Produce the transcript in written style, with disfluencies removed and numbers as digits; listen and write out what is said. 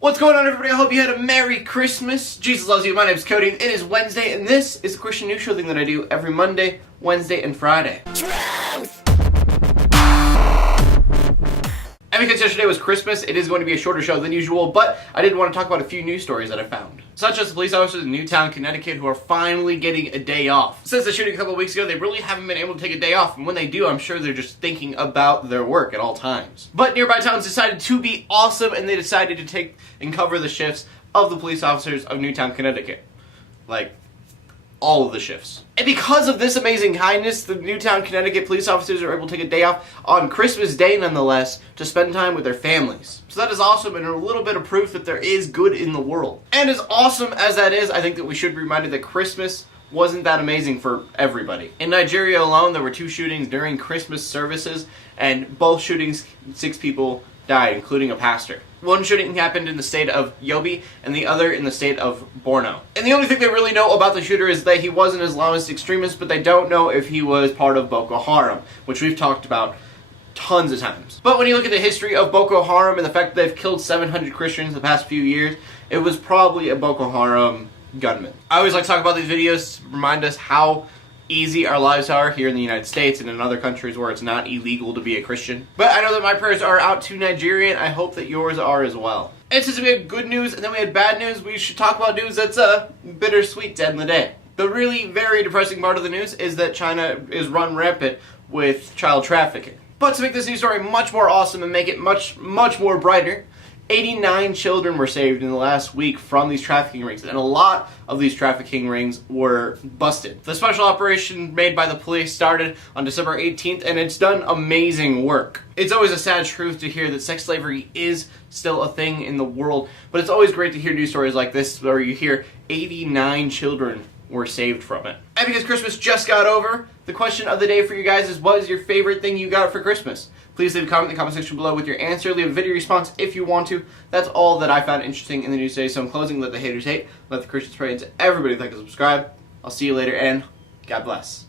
What's going on, everybody? I hope you had a Merry Christmas. Jesus loves you. My name is Cody. It is Wednesday, and this is the Christian News Show thing that I do every Monday, Wednesday, and Friday. And because yesterday was Christmas, it is going to be a shorter show than usual, but I did want to talk about a few news stories that I found. Such as the police officers in Newtown, Connecticut, who are finally getting a day off. Since the shooting a couple of weeks ago, they really haven't been able to take a day off, and when they do, I'm sure they're just thinking about their work at all times. But nearby towns decided to be awesome, and they decided to take and cover the shifts of the police officers of Newtown, Connecticut. Like, all of the shifts. And because of this amazing kindness, the Newtown, Connecticut police officers are able to take a day off on Christmas Day, nonetheless, to spend time with their families. So that is awesome, and a little bit of proof that there is good in the world. And as awesome as that is, I think that we should be reminded that Christmas wasn't that amazing for everybody. In Nigeria alone, there were 2 shootings during Christmas services, and both shootings, 6 people died, including a pastor. One shooting happened in the state of Yobe, and the other in the state of Borno. And the only thing they really know about the shooter is that he was an Islamist extremist, but they don't know if he was part of Boko Haram, which we've talked about tons of times. But when you look at the history of Boko Haram and the fact that they've killed 700 Christians the past few years, it was probably a Boko Haram gunman. I always like to talk about these videos to remind us how easy our lives are here in the United States and in other countries where it's not illegal to be a Christian. But I know that my prayers are out to Nigeria, and I hope that yours are as well. And since we had good news and then we had bad news, we should talk about news that's bittersweet to end the day. The really very depressing part of the news is that China is run rampant with child trafficking. But to make this news story much more awesome and make it much more brighter, 89 children were saved in the last week from these trafficking rings, and a lot of these trafficking rings were busted. The special operation made by the police started on December 18th, and it's done amazing work. It's always a sad truth to hear that sex slavery is still a thing in the world, but it's always great to hear news stories like this where you hear 89 children were saved from it. And because Christmas just got over, the question of the day for you guys is, what is your favorite thing you got for Christmas? Please leave a comment in the comment section below with your answer. Leave a video response if you want to. That's all that I found interesting in the news today. So in closing, let the haters hate, let the Christians pray, and to everybody like and subscribe. I'll see you later, and God bless.